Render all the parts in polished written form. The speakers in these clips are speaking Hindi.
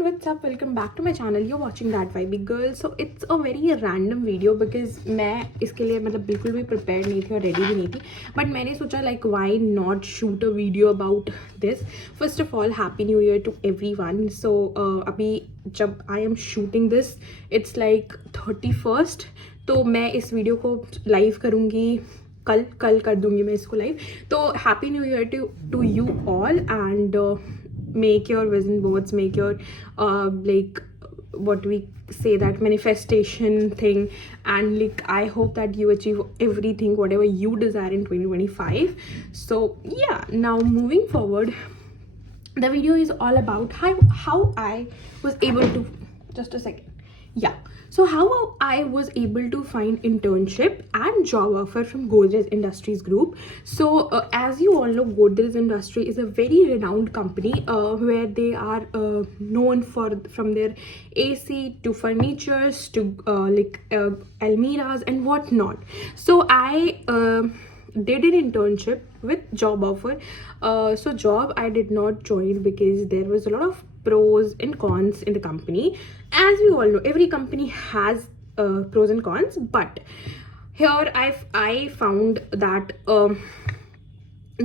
everyone, what's up? Welcome back to my channel. You're watching That Vibey Girl. So it's a very random video because मैं इसके लिए मतलब बिल्कुल भी prepared नहीं थी और ready भी नहीं थी. But मैंने सोचा like why not shoot a video about this. First of all, Happy New Year to everyone. So अभी जब I am shooting this, it's like 31st. तो मैं इस वीडियो को लाइव करूँगी कल कर दूँगी मैं इसको लाइव. तो happy new year to you all and make your vision boards, make your like what we say, that manifestation thing, and like I hope that you achieve everything whatever you desire in 2025. So yeah, now moving forward, the video is all about how I was able to, just a second, yeah, so how I was able to find internship and job offer from Godrej Industries Group. So as you all know, Godrej Industry is a very renowned company where they are known for from their AC to furnitures to almiras and whatnot. So I did an internship with job offer. So job I did not join because there was a lot of pros and cons in the company. As we all know, every company has pros and cons, but here I found that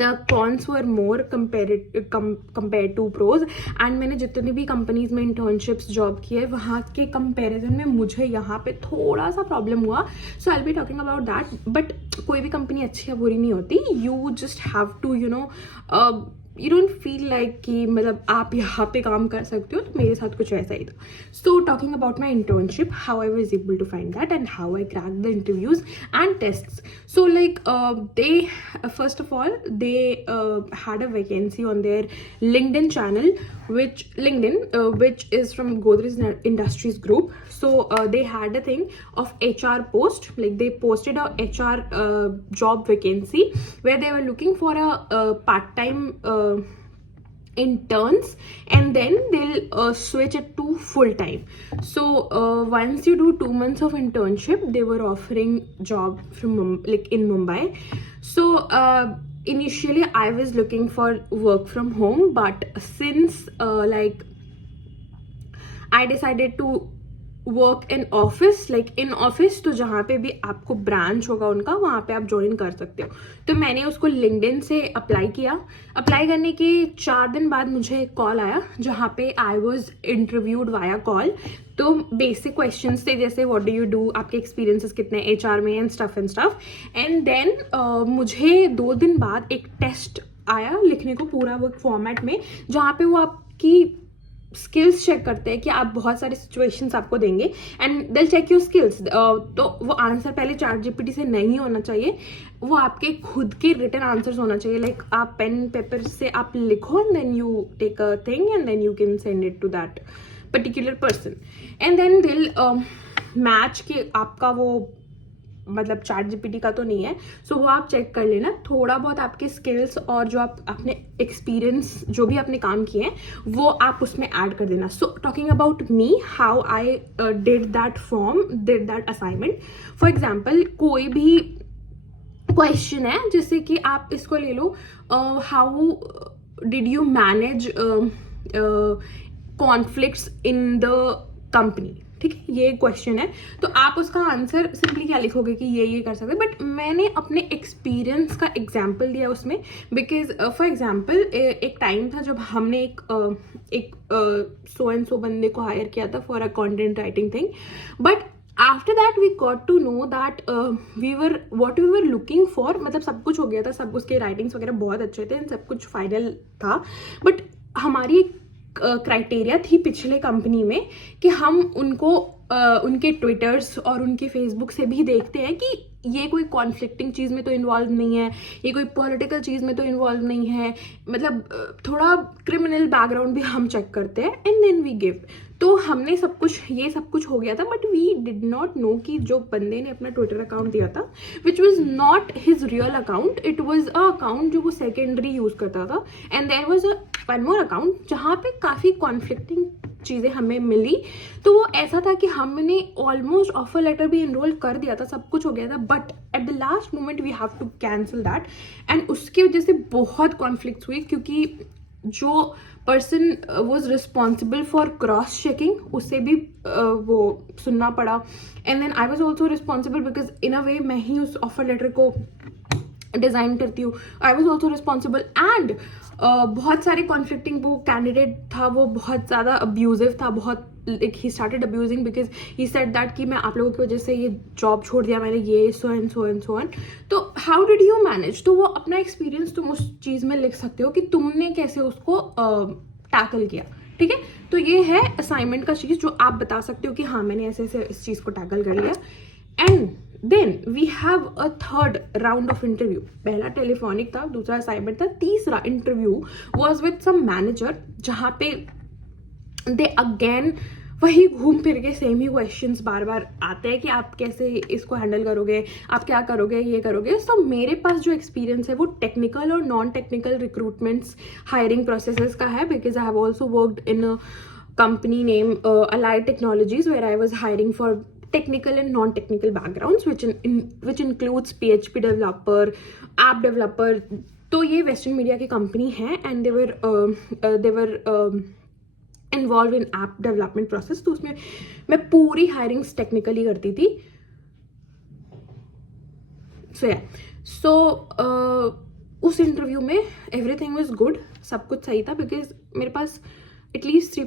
the cons were more compared to pros. And मैंने जितनी भी कंपनीज में इंटर्नशिप्स जॉब की है वहाँ के कंपैरिजन में मुझे यहाँ पे थोड़ा सा प्रॉब्लम हुआ. So I be talking about that. But कोई भी कंपनी अच्छी या बुरी नहीं होती. You just have to you don't feel like कि मतलब आप यहाँ पे काम कर सकते हो. तो मेरे साथ कुछ ऐसा ही था. So talking about my internship, how I was able to find that and how I cracked the interviews and tests. So like they first of all they had a vacancy on their LinkedIn channel, which is from Godrej Industries Group. So they had a thing of HR post, like they posted a HR job vacancy where they were looking for a part-time interns, and then they'll switch it to full-time. So once you do 2 months of internship, they were offering job from in Mumbai. So initially I was looking for work from home, but since I decided to work in office, like in office, तो जहाँ पे भी आपको ब्रांच होगा उनका वहाँ पे आप ज्वाइन कर सकते हो. तो मैंने उसको लिंक्डइन से अप्लाई किया. अप्लाई करने के 4 दिन बाद मुझे एक कॉल आया जहाँ पे I was interviewed via call. तो बेसिक क्वेश्चंस थे जैसे व्हाट डू यू डू, आपके एक्सपीरियंसेस कितने HR में एंड स्टफ. एंड देन मुझे 2 दिन बाद एक टेस्ट आया लिखने को पूरा वर्क फॉर्मेट में, जहाँ पे वो आपकी स्किल्स चेक करते हैं कि आप बहुत सारे सिचुएशंस आपको देंगे एंड दिल चेक योर स्किल्स. तो वो आंसर पहले ChatGPT से नहीं होना चाहिए, वो आपके खुद के रिटन आंसर्स होना चाहिए. लाइक आप पेन पेपर से आप लिखो and then you take a thing and then you can send it to that particular person and then दिल मैच के आपका वो मतलब ChatGPT का तो नहीं है. सो वो आप चेक कर लेना. थोड़ा बहुत आपके स्किल्स और जो आप अपने एक्सपीरियंस जो भी आपने काम किए हैं वो आप उसमें ऐड कर देना. So talking about me, how I did that assignment. For example कोई भी क्वेश्चन है, जैसे कि आप इसको ले लो, how did you manage conflicts in the company. ठीक है, ये क्वेश्चन है. तो आप उसका आंसर सिंपली क्या लिखोगे कि ये कर सकते. बट मैंने अपने एक्सपीरियंस का एग्जाम्पल दिया उसमें, बिकॉज फॉर एग्जाम्पल एक टाइम था जब हमने एक सो एंड सो बंदे को हायर किया था for a content writing thing. But after that we got to know that what we were looking for. मतलब सब कुछ हो गया था, सब उसके राइटिंग्स वगैरह बहुत अच्छे थे, सब कुछ फाइनल था. बट हमारी क्राइटेरिया थी पिछले कंपनी में कि हम उनको उनके ट्विटर्स और उनके फेसबुक से भी देखते हैं कि ये कोई कॉन्फ्लिक्टिंग चीज़ में तो इन्वॉल्व नहीं है, ये कोई पॉलिटिकल चीज़ में तो इन्वॉल्व नहीं है, मतलब थोड़ा क्रिमिनल बैकग्राउंड भी हम चेक करते हैं एंड देन वी गिव. तो हमने ये सब कुछ हो गया था. But we did not know कि जो बंदे ने अपना ट्विटर अकाउंट दिया था which was not his real account, it was a account जो वो सेकेंडरी यूज करता था. And there was a one more account जहाँ पे काफ़ी कॉन्फ्लिक्टिंग चीज़ें हमें मिली. तो वो ऐसा था कि हमने ऑलमोस्ट ऑफर लेटर भी इनरोल कर दिया था, सब कुछ हो गया था, but at the last moment we have to cancel that. And उसकी वजह से बहुत कॉन्फ्लिक्ट्स हुई, क्योंकि जो person was responsible for cross checking उससे भी वो सुनना पड़ा. And then I was also responsible because in a way मैं ही उस ऑफर लेटर को डिज़ाइन करती हूँ. I was also responsible and बहुत सारे कॉन्फ्लिक्टिंग वो कैंडिडेट था, वो बहुत ज़्यादा अब्यूजिव था, बहुत like he started abusing because he said that कि मैं आप लोगों की वजह से ये जॉब छोड़ दिया मैंने, ये so and so and so on. तो हाउ डिड यू मैनेज? तो वो अपना एक्सपीरियंस तुम उस चीज़ में लिख सकते हो कि तुमने कैसे उसको टैकल किया. ठीक है, तो ये है असाइनमेंट का चीज़ जो आप बता सकते हो कि हाँ मैंने ऐसे ऐसे इस चीज़ को टैकल कर लिया. And then we have a third round of interview. पहला टेलीफोनिक था, दूसरा असाइनमेंट था, तीसरा interview was with some manager जहाँ पे दे अगेन वही घूम फिर के सेम ही क्वेश्चंस बार बार आते हैं कि आप कैसे इसको हैंडल करोगे, आप क्या करोगे, ये करोगे. सो मेरे पास जो एक्सपीरियंस है वो टेक्निकल और non technical recruitments hiring processes का है because I have also worked in a company name Allied Technologies where I was hiring for technical and non-technical backgrounds which includes PHP developer, app developer. तो ये वेस्टर्न मीडिया की कंपनी है and they were involve in app development process. तो उसमें मैं पूरी हायरिंग्स टेक्निकली करती थी. सो उस इंटरव्यू में एवरीथिंग वाज गुड, सब कुछ सही था बिकॉज मेरे पास एटलीस्ट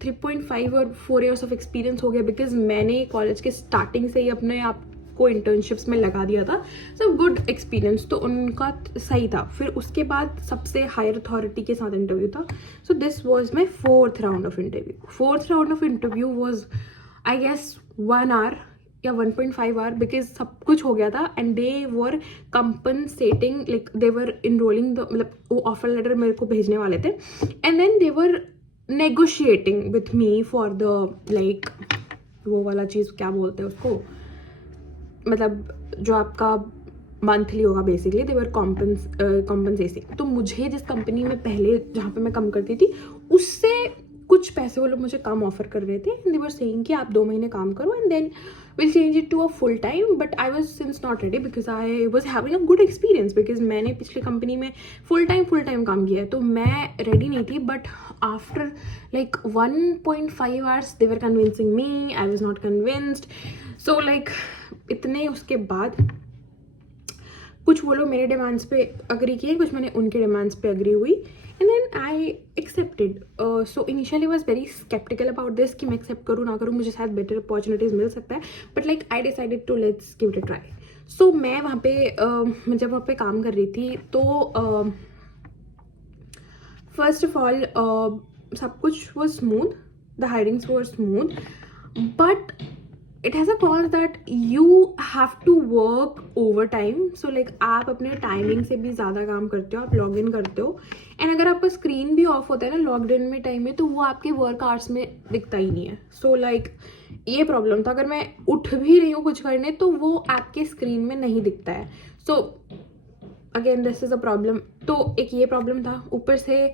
3.5 और 4 ईयर्स ऑफ एक्सपीरियंस हो गया बिकॉज मैंने कॉलेज के स्टार्टिंग से ही अपने आप को इंटर्नशिप्स में लगा दिया था. सो गुड एक्सपीरियंस तो उनका सही था. फिर उसके बाद सबसे हायर अथॉरिटी के साथ इंटरव्यू था. So this was my fourth round of interview. Fourth round of interview was I guess 1 hour या 1.5 आवर बिकॉज सब कुछ हो गया था and they were compensating like they were enrolling the मतलब वो ऑफर लेटर मेरे को भेजने वाले थे and then they were negotiating with me for the like वो वाला चीज़ क्या बोलते हैं उसको, मतलब जो आपका मंथली होगा बेसिकली. दे वर कॉम्पनसेसिंग. तो मुझे जिस कंपनी में पहले जहाँ पे मैं काम करती थी उससे कुछ पैसे वो लोग मुझे कम ऑफर कर रहे थे. दे वर सेइंग कि आप 2 महीने काम करो and then will change it to a full time. But I was since not ready because I was having a good experience because मैंने पिछली कंपनी में फुल टाइम काम किया है तो मैं रेडी नहीं थी. But after like 1.5 hours they were convincing me, I was not convinced. So like इतने उसके बाद कुछ वो लोग मेरे डिमांड्स पे अग्री किए, कुछ मैंने उनके डिमांड्स पे अग्री हुई and then I accepted. So initially was very sceptical about this कि मैं एक्सेप्ट करूँ ना करूँ, मुझे शायद बेटर अपॉर्चुनिटीज़ मिल सकता है. But like I decided to let's give it a try. So मैं वहाँ पे जब वहाँ पे काम कर रही थी तो फर्स्ट ऑफ ऑल सब कुछ was smooth, the hirings were smooth but it has a cause that you have to work overtime. So like आप अपने टाइमिंग से भी ज़्यादा काम करते हो, आप लॉग इन करते हो एंड अगर आपका स्क्रीन भी ऑफ होता है ना लॉग इन में टाइम में तो वो आपके वर्क आवर्स में दिखता ही नहीं है. सो लाइक ये प्रॉब्लम था. अगर मैं उठ भी रही हूँ कुछ करने तो वो आपके स्क्रीन में नहीं दिखता है. So again this is a problem. तो एक ये प्रॉब्लम था. ऊपर से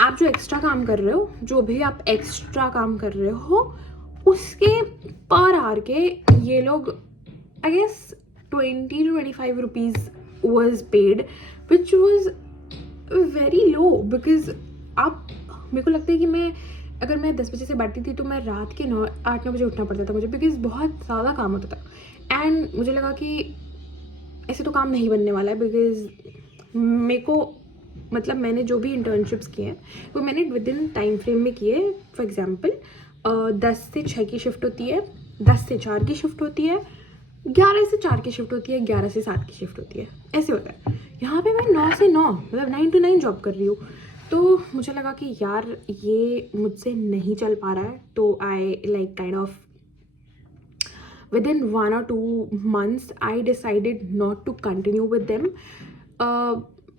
आप जो एक्स्ट्रा काम कर रहे हो, जो भी आप एक्स्ट्रा काम कर रहे हो उसके पर आवर के ये लोग I guess 20 to 25 rupees was paid which was very low because आप मेरे को लगता है कि अगर मैं 10 बजे से बैठती थी तो मैं रात के 8-9 बजे उठना पड़ता था मुझे बिकॉज बहुत ज़्यादा काम होता था. एंड मुझे लगा कि ऐसे तो काम नहीं बनने वाला है बिकॉज मेरे को मतलब मैंने जो भी इंटर्नशिप्स किए हैं वो मैंने विद इन टाइम फ्रेम में किए. फॉर एग्जाम्पल 10 से 6 की शिफ्ट होती है, 10 से 4 की शिफ्ट होती है, 11 से 4 की शिफ्ट होती है, 11 से 7 की शिफ्ट होती है, ऐसे होता है. यहाँ पे मैं 9 से 9 मतलब 9 to 9 जॉब कर रही हूँ. तो मुझे लगा कि यार ये मुझसे नहीं चल पा रहा है. तो I like kind of within 1 or 2 months I decided not to continue with them.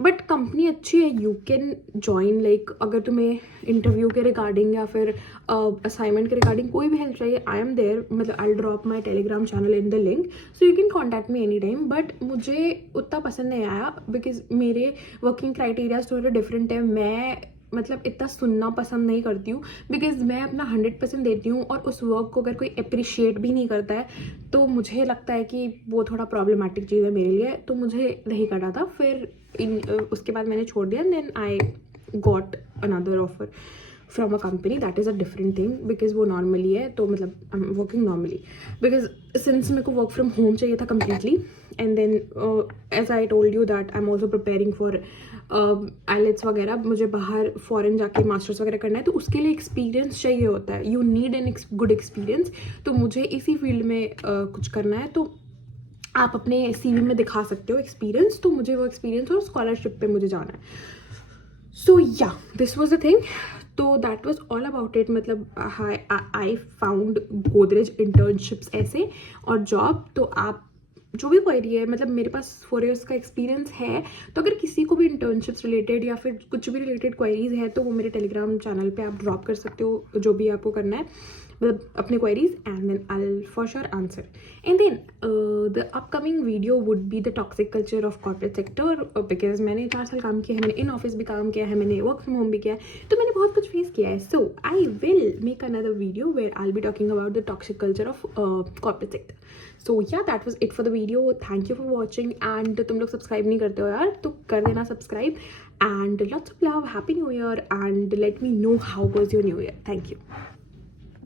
But company अच्छी है, यू कैन ज्वाइन. लाइक अगर तुम्हें इंटरव्यू के रिगार्डिंग या फिर असाइनमेंट के रिगार्डिंग कोई भी हेल्प चाहिए आई एम देयर. मतलब I drop my Telegram channel in the link so you can contact me any time. But मुझे उतना पसंद नहीं आया बिकॉज मेरे वर्किंग क्राइटेरियाज थोड़े डिफरेंट है. मैं मतलब इतना सुनना पसंद नहीं करती हूँ बिकॉज मैं अपना 100% देती हूँ और उस वर्क को अगर कोई अप्रिशिएट भी नहीं करता है तो मुझे लगता है कि वो थोड़ा प्रॉब्लमेटिक चीज़ है मेरे लिए. तो मुझे नहीं करना था. फिर उसके बाद मैंने छोड़ दिया. Then I got another offer from a company, that is a different thing, because वो नॉर्मली है, तो मतलब I am working normally, because since मेरे को वर्क फ्रॉम होम चाहिए था completely, and then as I told you that I am also preparing for IELTS वगैरह, मुझे बाहर फॉरेन जाके मास्टर्स वगैरह करना है, तो उसके लिए एक्सपीरियंस चाहिए होता है, you need an good experience. तो मुझे इसी फील्ड में कुछ करना है, तो आप अपने CV में दिखा सकते हो एक्सपीरियंस, तो मुझे वो एक्सपीरियंस और स्कॉलरशिप पे मुझे जाना है। सो या दिस वॉज द थिंग, तो that was all about it. मतलब आई फाउंड गोदरेज इंटर्नशिप्स ऐसे और जॉब। तो आप जो भी क्वेरी है, मतलब मेरे पास 4 years का एक्सपीरियंस है, तो अगर किसी को भी इंटर्नशिप्स रिलेटेड या फिर कुछ भी रिलेटेड क्वेरीज है, तो वो मेरे टेलीग्राम चैनल पे आप ड्रॉप कर सकते हो, जो भी आपको करना है, मतलब अपने queries, and then I for sure answer. And then the upcoming video would be the toxic culture of corporate sector, because मैंने 4 साल काम किया है, मैंने इन ऑफिस भी काम किया है, मैंने वर्क फ्रॉम होम भी किया है, तो मैंने बहुत कुछ फेस किया है। So I will make another video where I will be talking about the toxic culture of corporate sector. So yeah that was it for the video, thank you for watching, and तुम लोग सब्सक्राइब नहीं करते हो यार, तो कर देना subscribe, and lots of love, happy new year, and let me know how was your new year. Thank you.